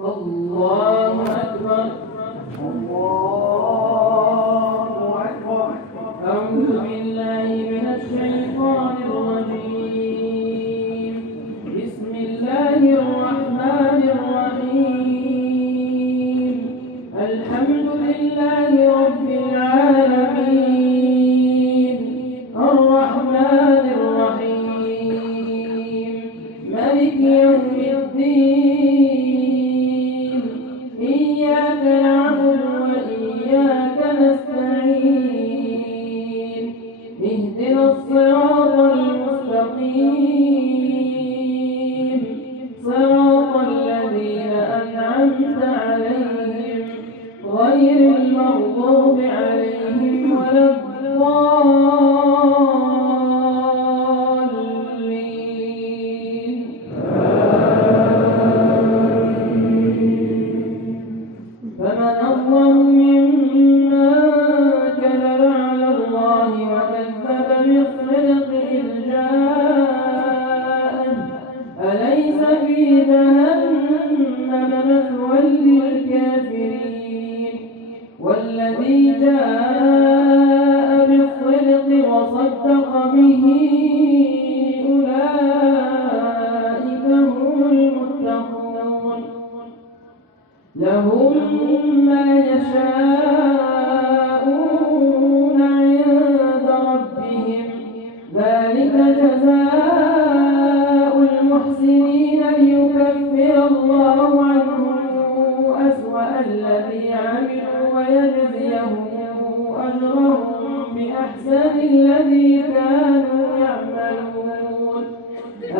الله أكبر. الله أكبر. أعوذ بالله من الشيطان الرجيم. بسم الله الرحمن الرحيم. الحمد لله رب العالمين الرحمن الرحيم مالك يوم الدين. إياك نعبد وإياك نستعين. اهدنا الصراط المستقيم صراط الذين أنعمت عليهم غير المغضوب عليهم ولا الضالين. فمن أظلم ممن كذب على الله وكذب بالصدق إذ جاءه. أليس في جهنم مثوى للكافرين؟ والذي جاء بالصدق وصدق به أولئك هم المتقون. لهم ما يشاءون عند ربهم ذلك جزاء المحسنين ليكفر الله عنهم أسوأ الذي عملوا ويجزيهم أجرهم بأحسن الذي كانوا يعملون.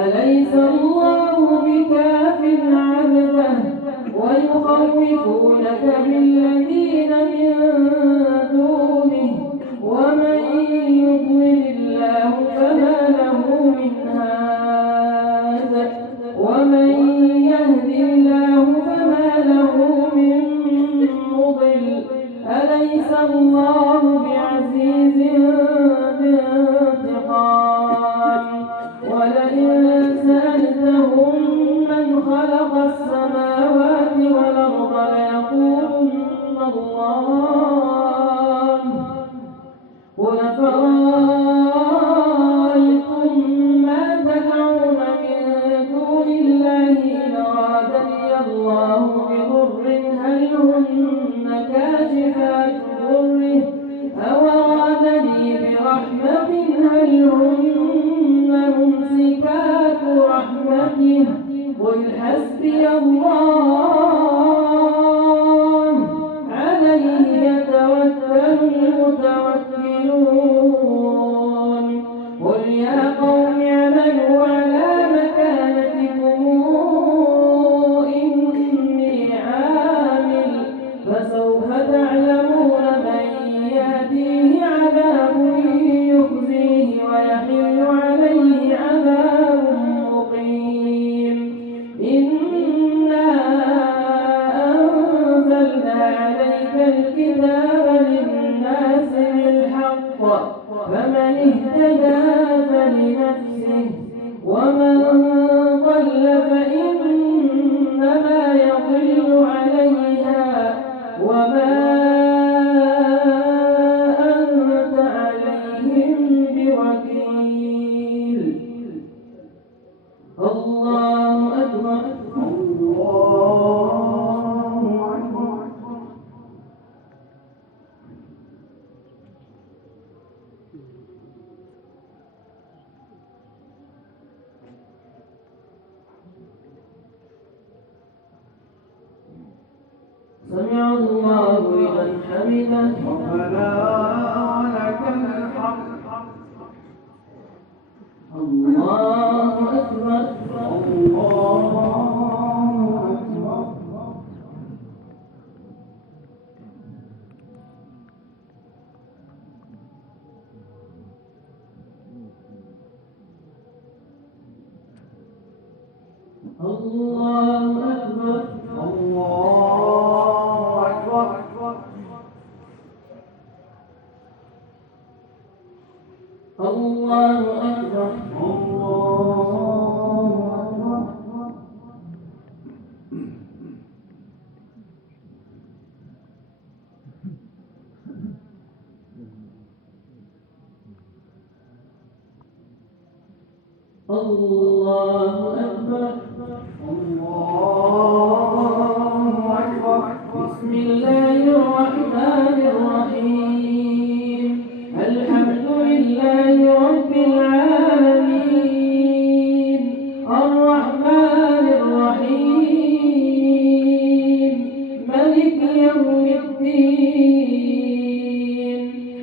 أليس الله بكاف عبده ويخوفونك بالذين من دونه ومن يضلل الله فما له من هاد ومن يهد الله فما له من مضل. أليس الله بعزيز ذي انتقام؟ ولئن سألتهم من خلق السماوات والأرض ليقولن الله. قل فرأيتم ما تدعون من دون الله إن أرادني الله بضر هل هن كاشفات ضره أو أرادني برحمة هل هن ممسكات رحمته؟ قل حسبي الله عليه يتوكل المتوكلون. قل يا قوم اعملوا على مكانتكم إني عامل فسوف تعلمون من يأتيه عذاب يخزيه ويحل عليه عذاب مقيم. إنا أنزلنا عليك الكتاب للناس بالحق فمن اهتدى فلنفسه ومن ضل فإنما يضل عليها وما أنت عليهم بوكيل. الله أكبر. الله أكبر. سمع الله لمن حمده. ربنا ولك الحمد. الله أكبر. الله أكبر. الله أكبر. الله أكبر. الله أكبر. الله أكبر. الله أكبر. الله أكبر. بسم الله الرحمن الرحيم. الحمد لله رب العالمين الرحمن الرحيم ملك يوم الدين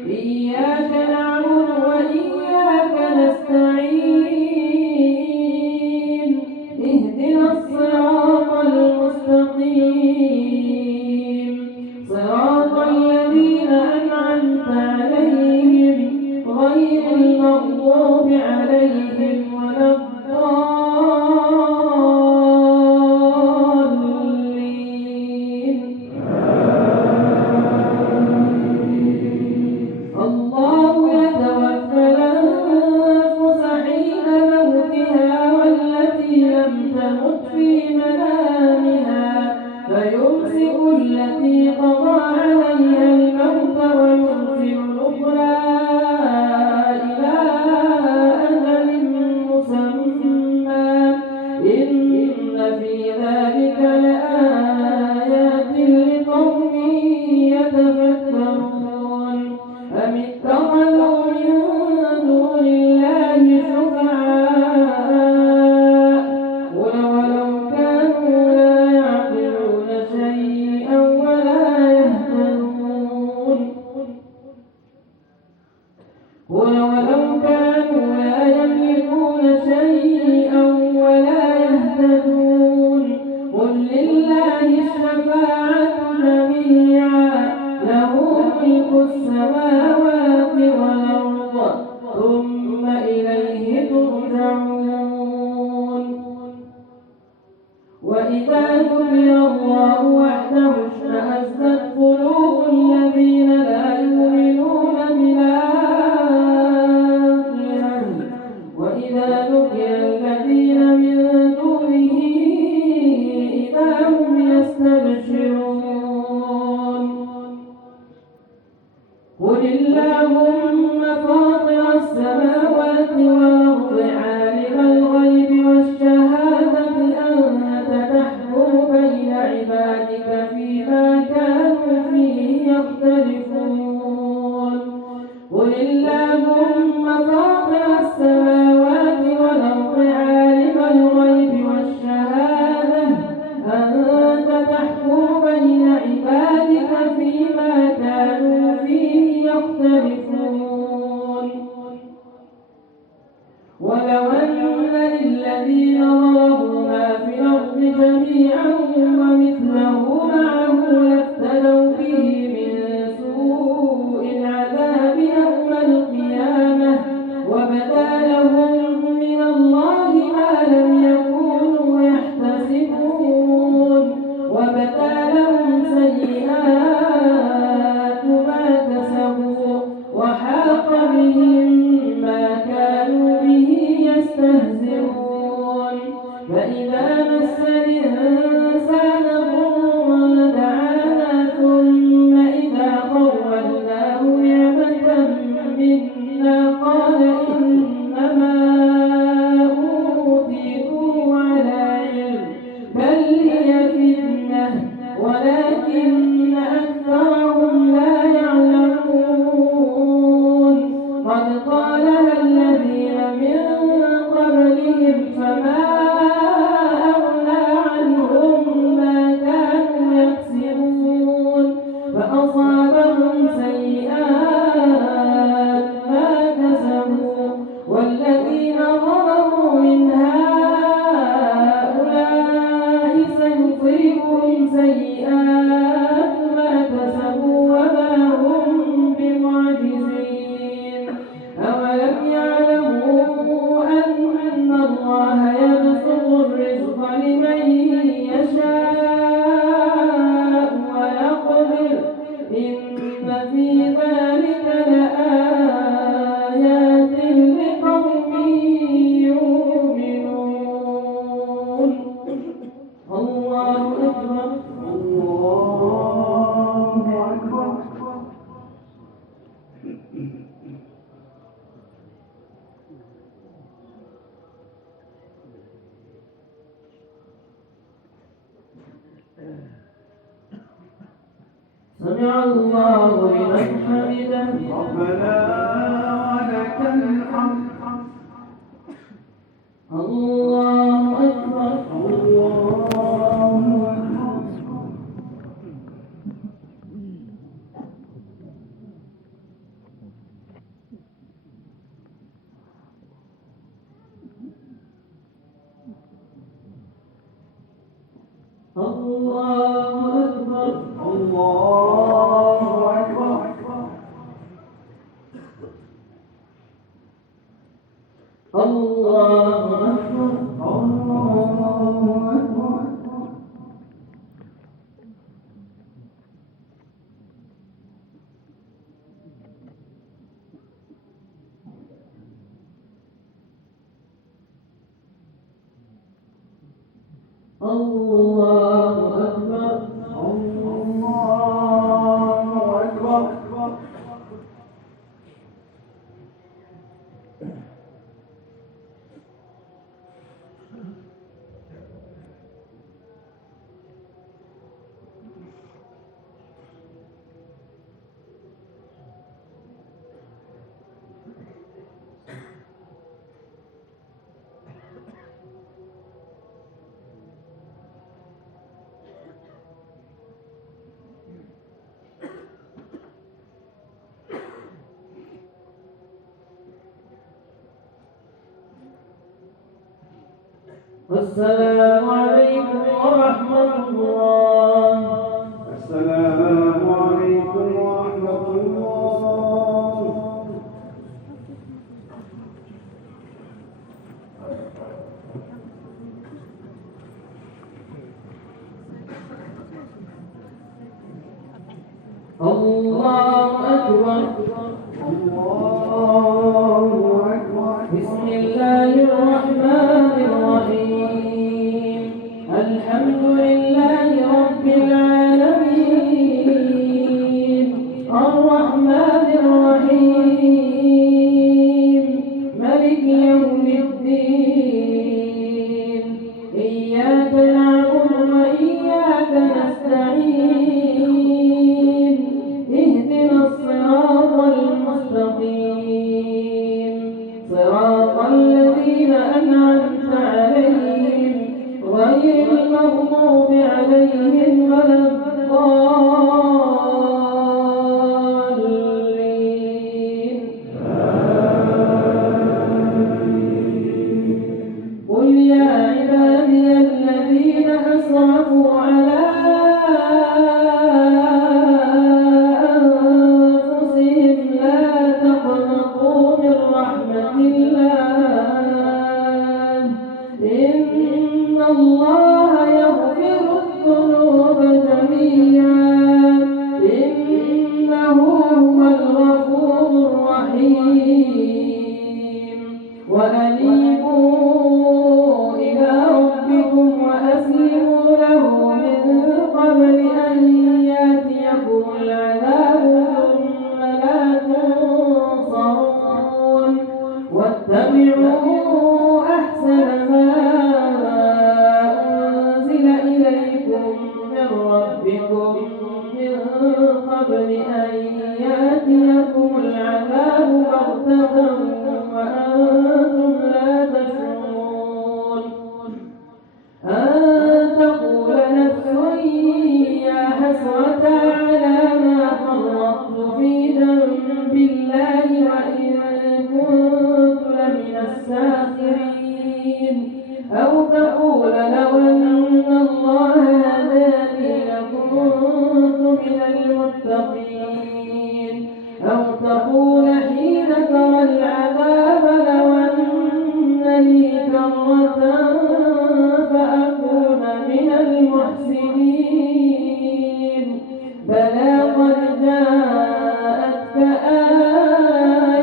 إياك نعبد وإياك نستعين اهدنا الصراط المستقيم صراط الذين أنعمت عليهم غير المغضوب عليهم ولا الضالين. الله يتوفى الأنفس حين موتها والتي لم تمت في منامها فيمسك التي قضى عليها الموت ويرسل الأخرى إلى أجل مسمى إن في ذلك لآيات لقوم يتفكرون. أم اتخذوا من دون الله شفعاء قل ولو كانوا لا يعقلون شيئا ولا يهتدون قل ولو كانوا لا يملكون شيئا ولا يهتدون قل لله الشفاعة جميعا له ملك السماوات والأرض ثم إليه ترجعون. وإذا ذكر الله وحده اشمأزت قلوب الذين لا يؤمنون بالآخرة وإذا ذكر الذين من دونه إذا هم يستبشرون. قل اللهم فاطر السماوات والأرض عالم الغيب والشهادة أنت تحكم بين عبادك فيما كانوا فيه يختلفون. سمع الله لمن حمده ربنا ولك الحمد الله أكبر الله أكبر الله أكبر الله أكبر الله أكبر الله أكبر الله أكبر السلام عليكم ورحمة الله. السلام عليكم ورحمة الله. الله أكبر الله أكبر. بسم الله الرحمن الرحيم. الحمد لله رب العالمين الرحمن الرحيم ملك يوم الدين. إياك نعبد وإياك نستعين. اهدنا الصراط المستقيم صراط الذين أنعمت عليهم غير المغضوب عليهم ولا الضالين. قل يا عبادي الذين أسرفوا على أنفسهم لا تقنطوا من رحمة الله إن الله يغفر الذنوب جميعا إنه هو الغفور الرحيم. وأنيبوا إلى ربكم وأسلموا له من قبل أن يأتيكم العذاب ثم لا تنصرون. واتبعوا أحسن ما أنزل إليكم من ربكم من قبل أن يأتيكم العذاب بغتة وأنتم لا تشعرون. أن تقول نفس يا حسرة على ما فرطت في ذنب الله وإن كنت لمن الساخرين. أو تقول لو أن الله هداني لكنت من المتقين. أو تقول حين ترى العذاب لو أن لي كرة فأكون من المحسنين. بلى قد جاءتك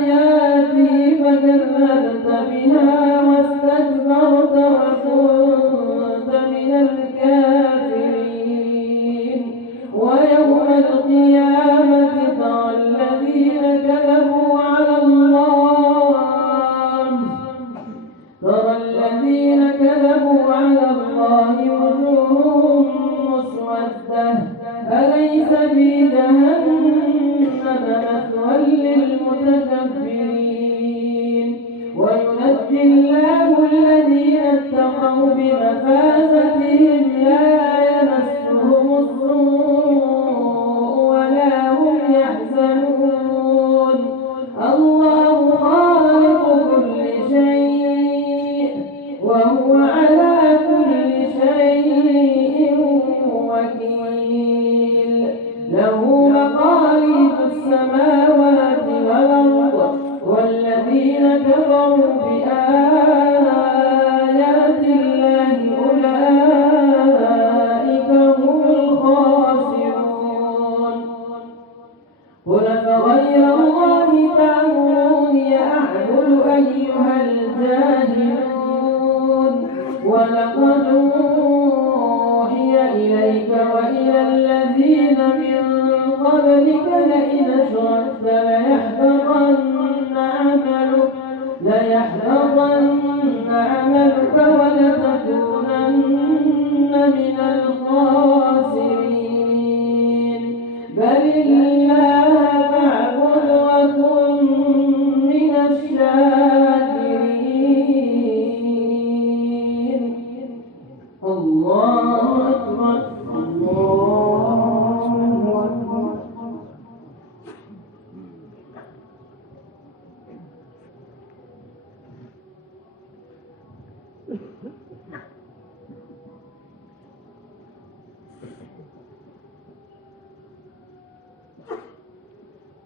آياتي فكذبت بها واستكبرت وكنت من الكافرين. ويوم القيامة ترى الذين كذبوا على الله وجوههم مسودة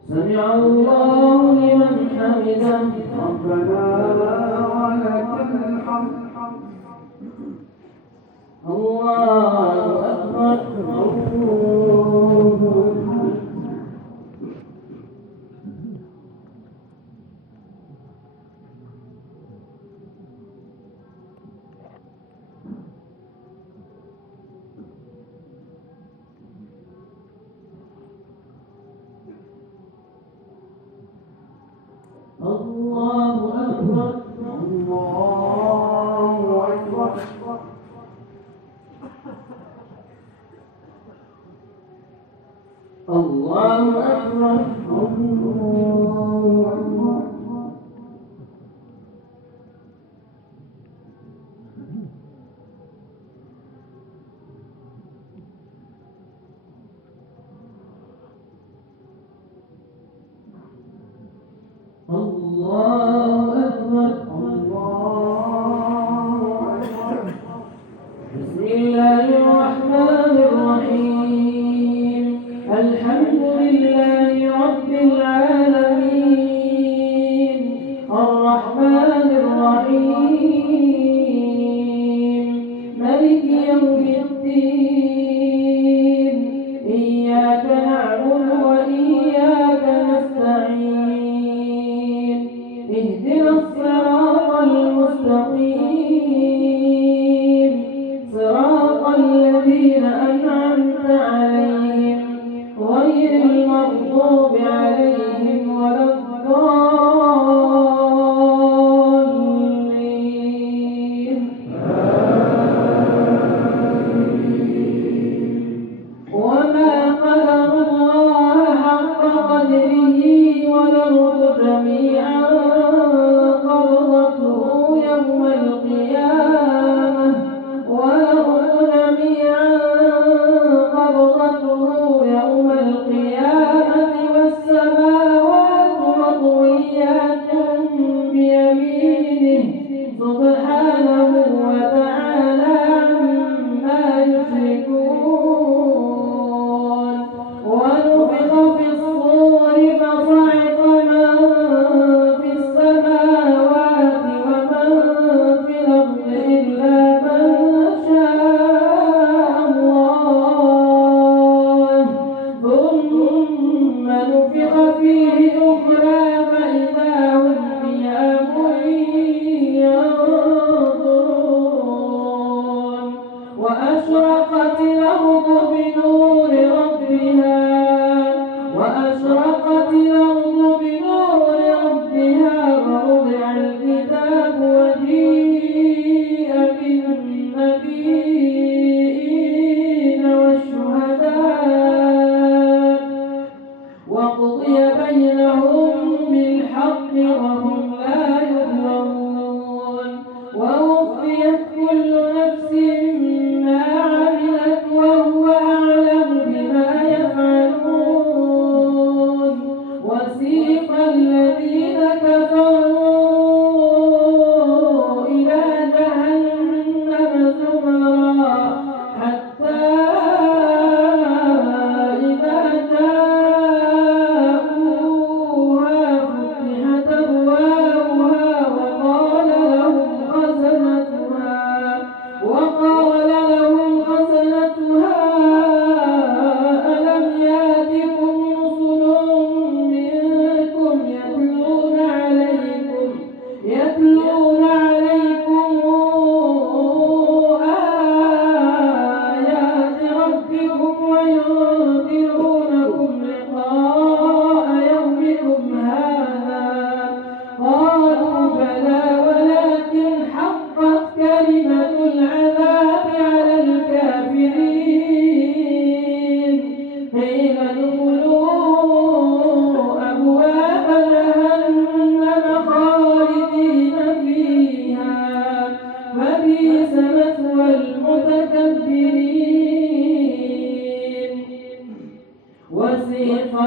سمع الله لمن حمده ربنا ولك الحمد الله أكبر الله أكبر الله أكبر الله أكبر الله أكبر الله أكبر بسم الله الرحمن الرحيم الحمد لله رب العالمين الرحمن الرحيم مالك يوم الدين إياك نعبد وإياك نستعين اهدنا الصراط المستقيم صراط الذين أنعمت عليهم غير المغضوب عليهم ولا الضالين وما قدر الله حق قدره والأرض جميعا قبضته يوم القيامة والأرض جميعا قبضته يوم القيامة والسماوات مطويات بيمينه سبحانه وتعالى عما يشركون ونفخ في الصور فصعق من في السماوات ومن في الأرض إلا من شاء الله ثم نفخ فيه أخرى فإذا هم قيام ينظرون وأشرقت الأرض بنور ربها ووضع الكتاب وجيء بالنبيين والشهداء وقضي بينهم بالحق وهم لا يظلمون ووفيت كل نفس ما عملت وهو أعلم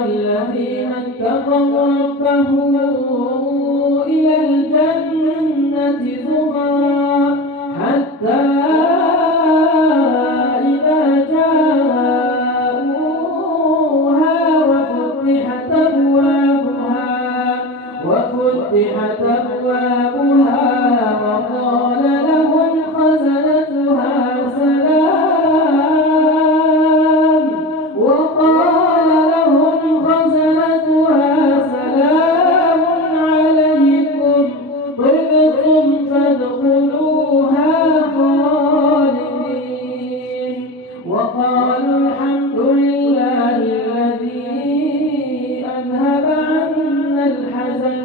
الذين اتقوا ربهم إلى الجنة زمرا حتى إذا جاءوها وفتحت أبوابها وقال لهم خزنتها سلام عليكم طبتم فادخلوها خالدين وقالوا الحمد لله الذي أذهب عنا الحزن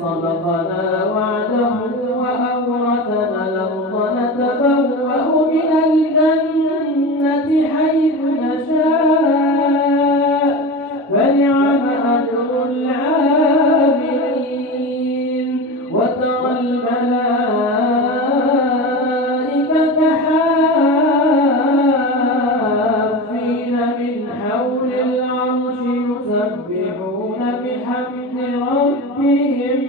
صدقنا وعده وأورثنا الأرض نتبوأ من الجنة حيث نشاء فنعم أجر العاملين وترى الملائكة حافين من حول العرش يسبحون بحمد ربهم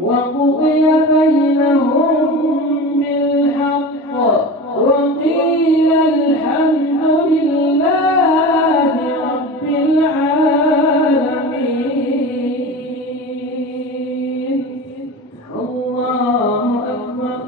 وقضي بينهم بالحق وقيل الحمد لله رب العالمين. الله أكبر.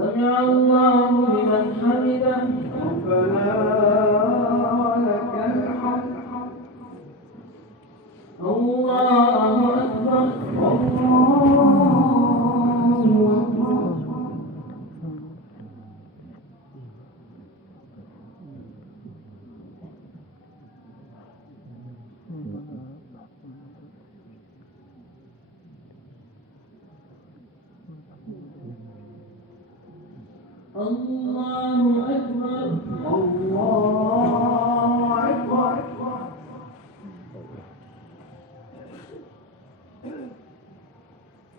سمع الله لمن حمده. ربنا لك الحمد. الله أكبر. الله أكبر.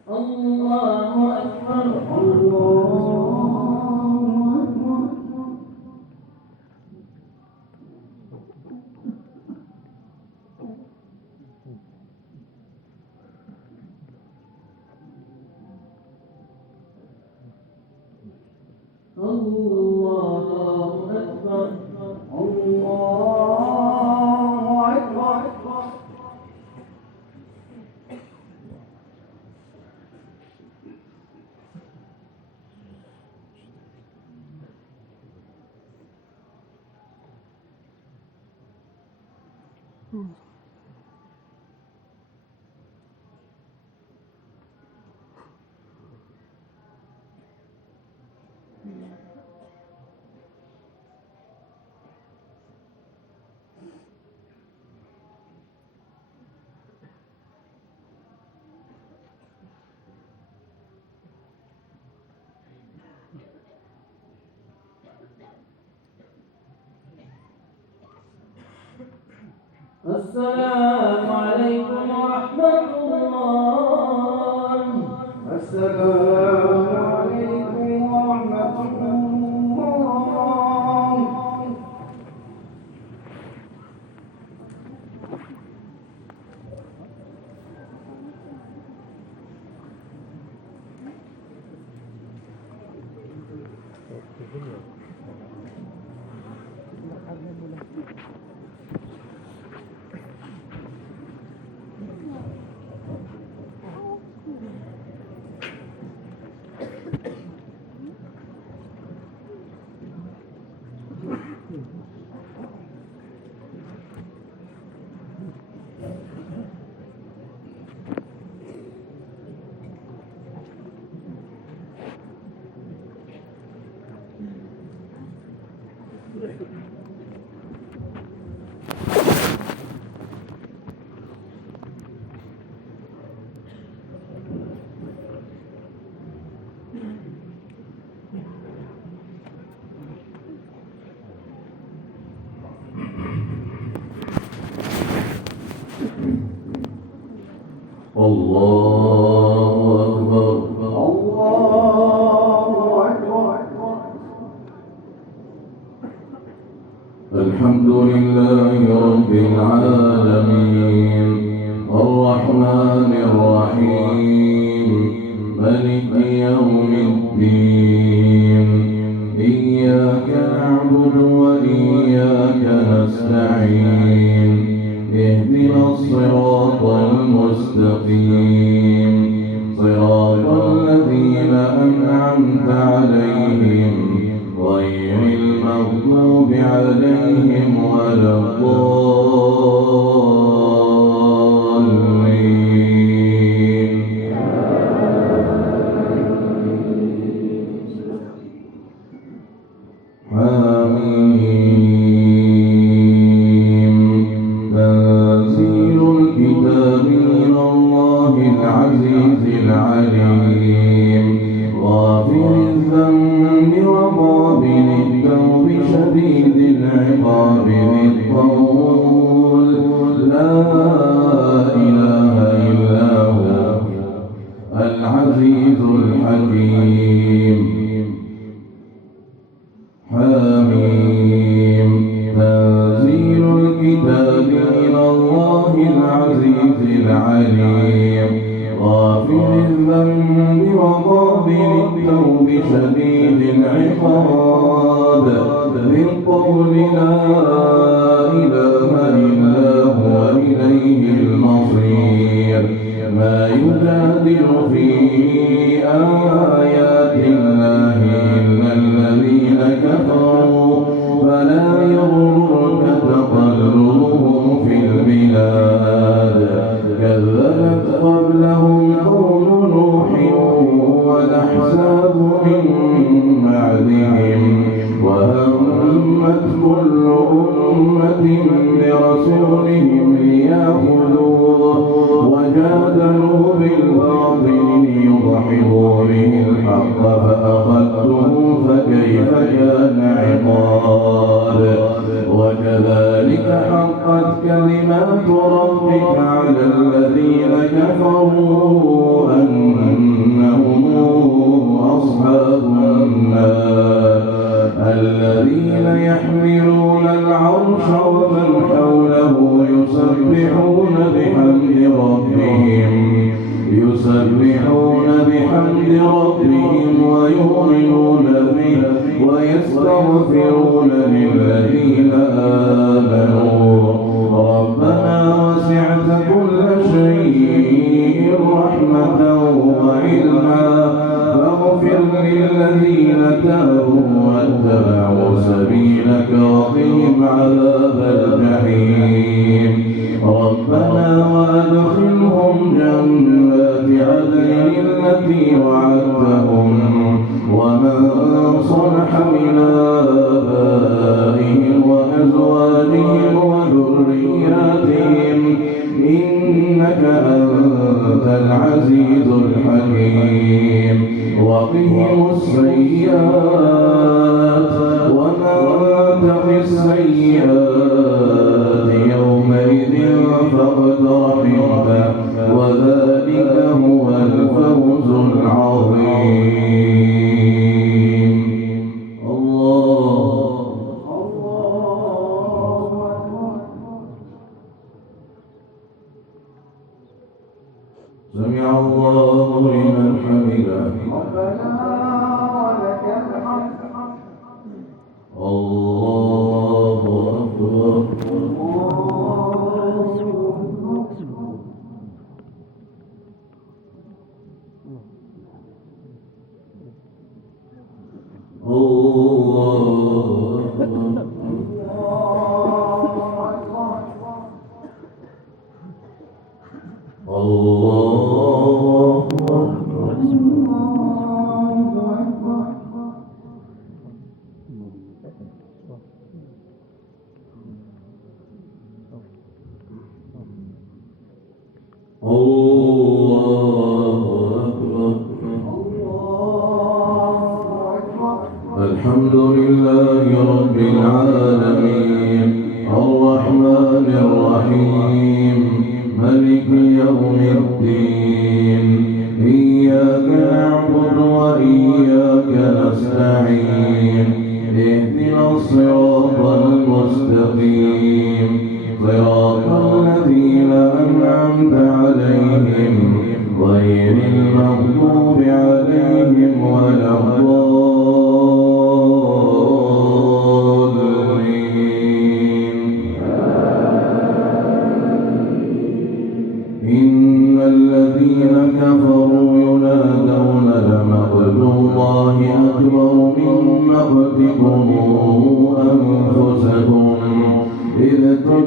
الله أكبر. الله أكبر. الله أكبر. الله أكبر. السلام عليكم ورحمة الله. السلام عليكم ورحمة الله. الحمد لله رب العالمين الرحمن الرحيم مالك يوم الدين إياك نعبد وإياك نستعين اهدنا الصراط المستقيم صراط الذين أنعمت عليهم غير المغضوب عليهم ولا الضالين. حميم. تنزيل الكتاب من الله العزيز العليم غافر الذنب وقابل التوب شديد العقاب ذي الطول لا إله إلا هو العزيز الحكيم. حميم. تنزيل الكتاب من الله العزيز العليم غافر الذنب وقابل التوب شديد العقاب ذي الطول لا إله إلا هو إليه المصير. ما يجادل في آيات الله إلا الذين كفروا فلا يغررك تقلبهم في البلاد. كذبت قبلهم قوم نوح والأحزاب من بعدهم وهمت كل أمة برسولهم ليأخذوه وجادلوا بالباطل ليضحضوا به الحق فأخذتهم فكيف كان عقاب. وكذلك حقت كلمات ربك على الذين كفروا أنهم أصحاب النار الذين يحملون العرش ومن حوله يسبحون بحمد ربهم ويؤمنون به ويستغفرون للذين آمنوا ربنا وسعت كل شيء رحمة وعلما فاغفر للذين تابوا واتبعوا سبيلك وقهم عذاب الجحيم. ربنا وأدخلهم جنات عدن التي وعدتهم ومن صلح من آبائهم وأزواجهم وذرياتهم إنك أنت العزيز الحكيم. وقهم السيئات ومن تق السيئات يومئذ فقد رحمته وذلك هو الفوز العظيم. الله سمع الله لمن حمده ربنا ولك الحمد. الله أكبر.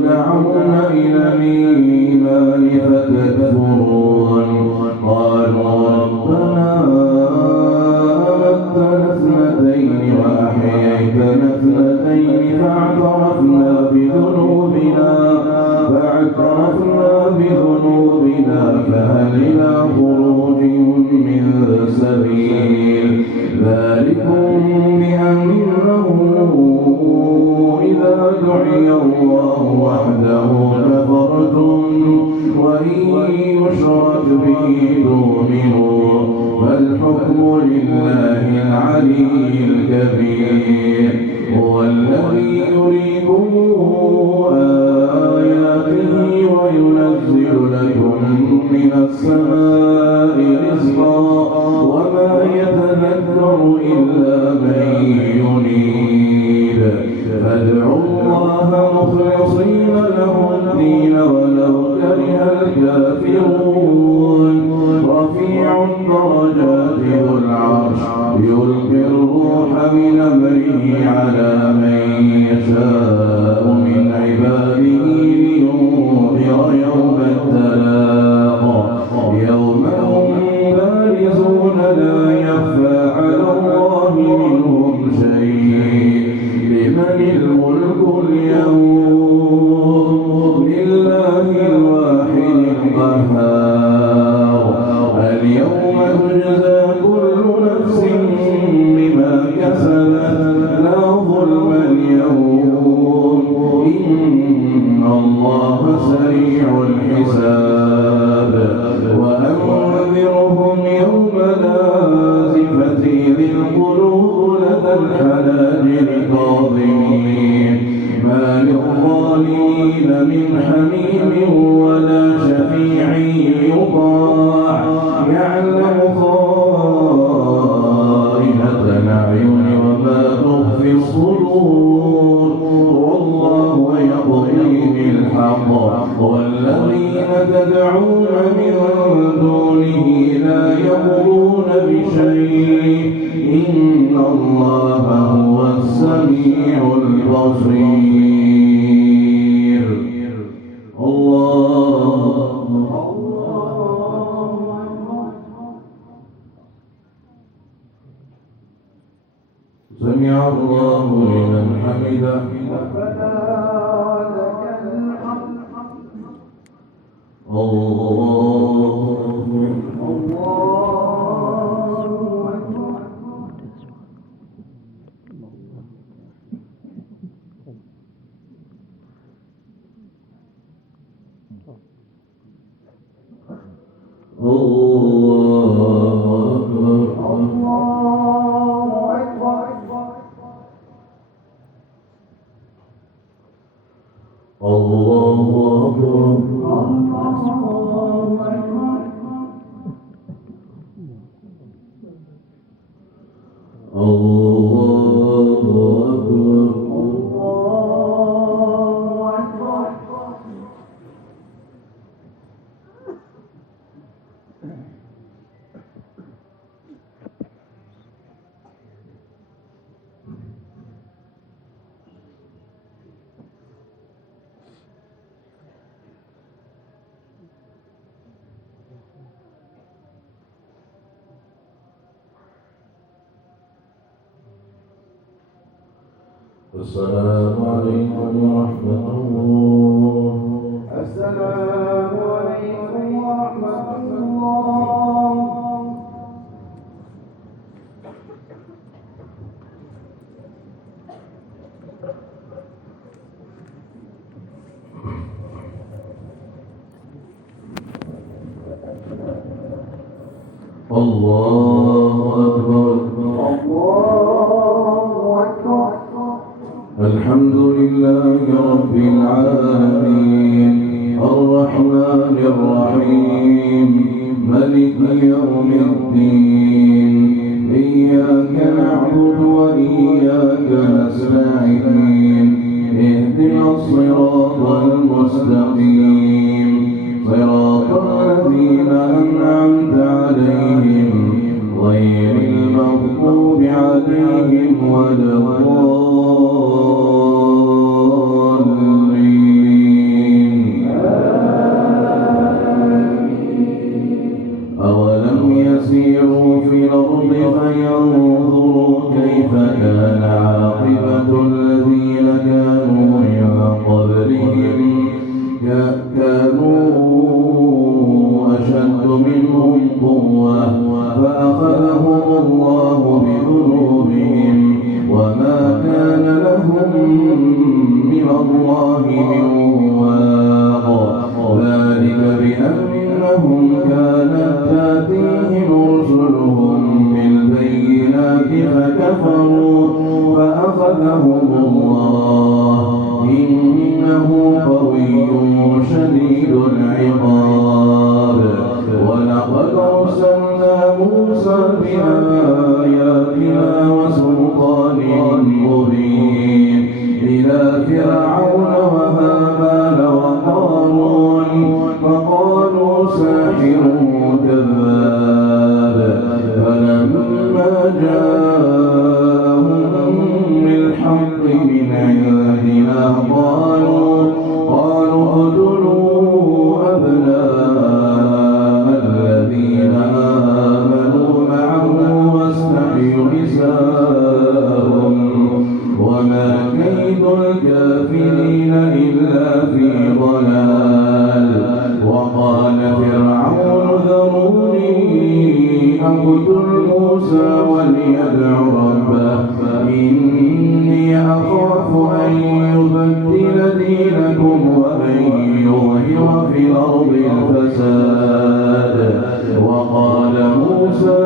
تدعون إلى الإيمان فتكفرون قالوا ربنا أمتنا اثنتين وأحييتنا اثنتين فاعترفنا بذنوبنا فهل إلى خروج من سبيل ذلكم بأنه إذا دعي الله وحده كفرتم وإن يشرك به تؤمنوا فالحكم لله العلي الكبير هو الذي يريكم آياته وينزل لكم من السماء رزقا وما يتذكر إلا من ينيب فادعوا الله مخلصين له الدين ولو كره الكافرون رفيع الدرجات ذو العرش يلقي الروح من أمره على من يشاء من عباده لينذر يوم التلاق يوم هم بارزون لا يخفى على الله منهم شيء لمن الملك اليوم لله الواحد القهار اليوم تجزى كل نفس بما كسبت لا ظلم اليوم إن الله سريع الحساب وأنذرهم يوم الآزفة إذ القلوب لدى الحناجر كاظمين ما للظالمين من حميم ولا شفيع يطاع يعلم خائنة الأعين وما تخفي الصدور والله يقضي بالحق والذين تدعون من دونه لا يقضون بشيء إن الله هو السميع البصير سمع الله لمن حمده ربنا ولك الحمد السلام عليكم ورحمة الله. السلام عليكم ورحمة الله. الله أكبر. الله أكبر. الحمد لله رب العالمين الرحمن الرحيم ملك يوم الدين إياك نعبد وإياك نستعين اهدنا الصراط المستقيم صراط الذين أنعمت عليهم غير المغضوب عليهم ولا الضالين. أولم يسيروا في الأرض فينظروا كيف كان عاقبة الذين كانوا من قبلهم كانوا أشد منهم قوة فأخذهم الله بذنوبهم وما كان لهم من الله من واق ذلك بأنهم كانت تأتيهم رسلهم بالبينات فكفروا فأخذهم الله إنه قوي شديد العقاب ولقد أرسلنا موسى بآياتنا وسلطان مبين إلى فرعون وهامان وقارون فقالوا ساحر كذاب فلما جاءهم بالحق من عندنا قالوا اقتلوا أبناء الذين آمنوا معه واستحيوا نساءهم وما كيد الكافرين إلا في ضلال وقال فرعون ذروني أقتل موسى وليدع ربه إني أخاف أن يبدل دينكم وأن يظهر في الأرض الفساد وقال موسى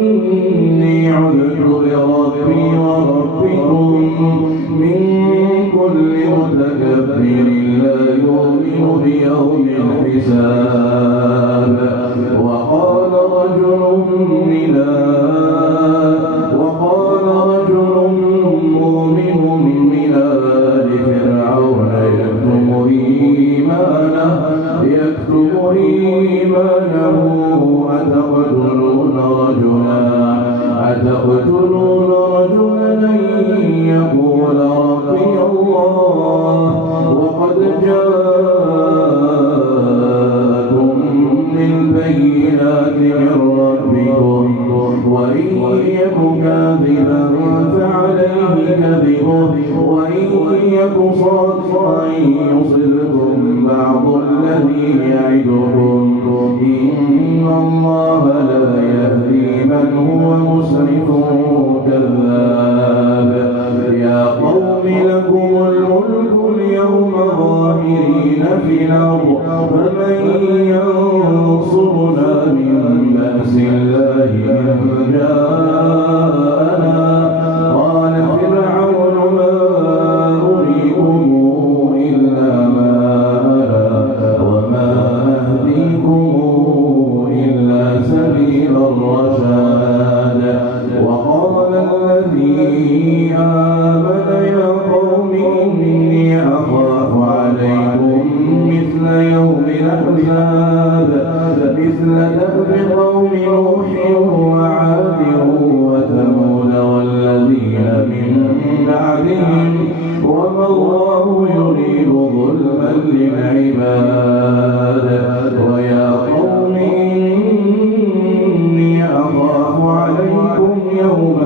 إني عذت بربي وربكم من كل متكبر لا يؤمن بيوم الحساب وقال رجل مؤمن من آل فرعون يكتم إيمانه أتقتلون رجلا أن يقول ربي الله وقد جاءكم بالبينات من ربكم وإن يك كاذبا فعليه كذبه وإن يك صادقا يصبكم بعض الذي يعدكم إن الله لا يهدي من هو مسرف كذاب يا قوم لكم الملك اليوم ظاهرين في الأرض فمن ينصرنا من بأس الله إن جاءنا قال فرعون ما أريكم إلا ما أرى وما أهديكم إلا سبيل الرشاد وقال الذي آمن يا قوم إني أخاف عليكم مثل يوم الأحزاب مثل دأب قوم نوح وعاد وثمود والذين من بعدهم وما الله يريد ظلما للعباد ويا قوم إني أخاف عليكم يوم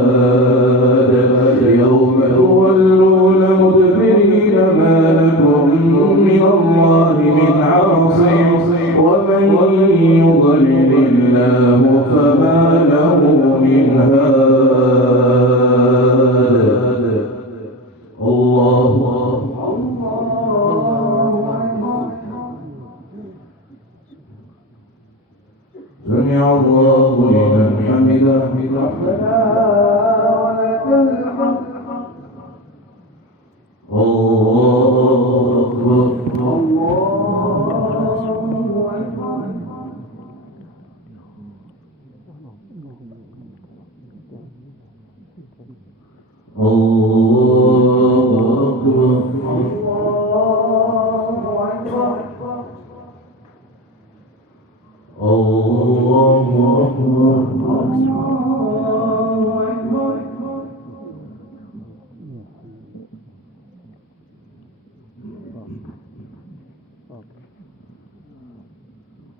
التناد يوم تولون مدبرين ما لكم من الله من عاصم ومن يضلل الله فما له من هاد الله سمع الله لمن حمده ربنا ولك الحمد الله أكبر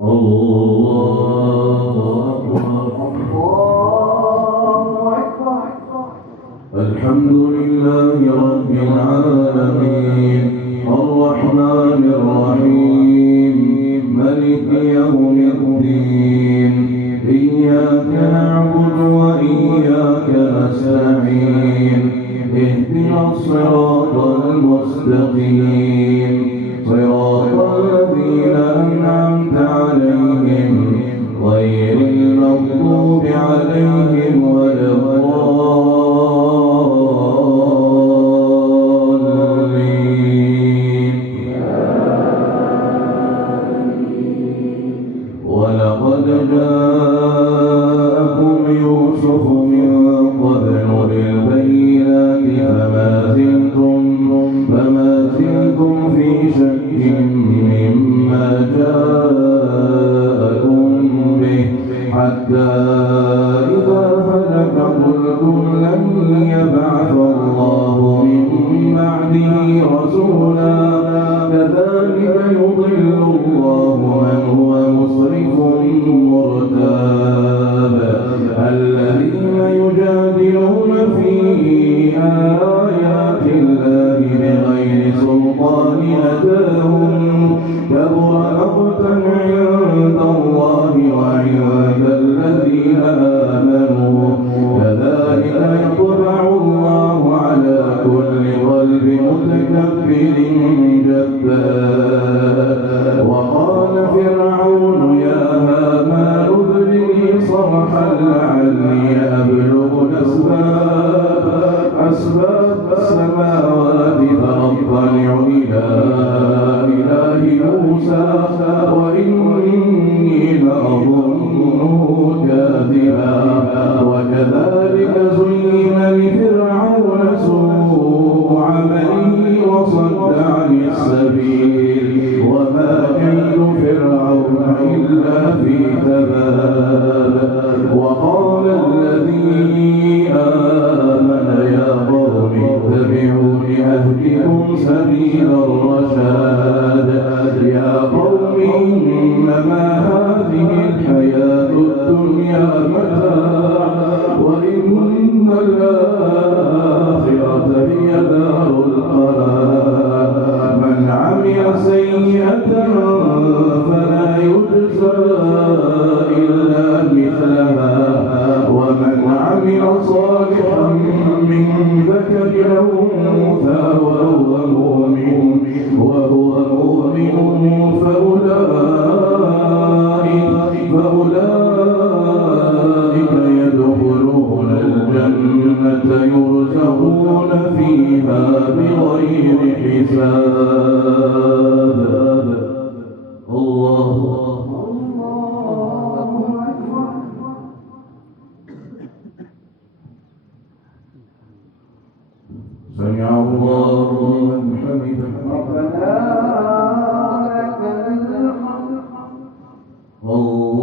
الله أكبر. الحمد لله رب العالمين الرحمن الرحيم ملك يوم الدين إياك نعبد وإياك نستعين اهدنا الصراط المستقيم صراط الذين أنعمت عليهم غير المغضوب عليهم ولا الضالين. ولقد جاءكم يوسف من قبل بالبينات فما زلتم في شك مما جاءكم به حتى إذا هلك قلتم لن يبعث الله من بعده رسولا كذلك يضل الله من هو مسرف مرتاب. الذين يجادلون في آيات الله بغير سلطان أتاهم كبر مقتا عند الله وعند الذين آمنوا كذلك يطبع الله على كل قلب متكبر جبار. وقال فرعون يا هامان ابن لي صرحا لعلي أبلغ أسباب السماوات فأطلع إلى إله موسى وإني لأظنه كاذبا. وكذلك زين لفرعون سوء عمله وصد عن السبيل وما كيد فرعون إلا في تباب. وقال الذي آمن يا قوم اتبعون أهدكم سبيل الرشاد. يا قوم إنما هذه الحياة الدنيا متاع وإن الآخرة هي دار القرار. من عمل سيئة فلا يجزى إلا مثلها ومن عمل صالحا من ذكر أو أنثى وهو مؤمن فأولئك يدخلون الجنة يرزقون فيها بغير حساب. الله سمع الله لمن حمده ربنا لك الحمد. الله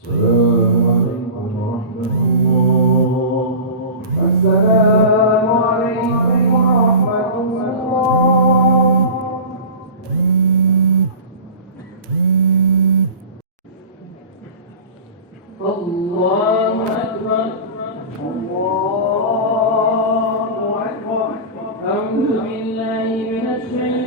السلام عليكم ورحمة الله. السلام عليكم ورحمة الله. الله أكبر الله أكبر أعوذ بالله من الشيطان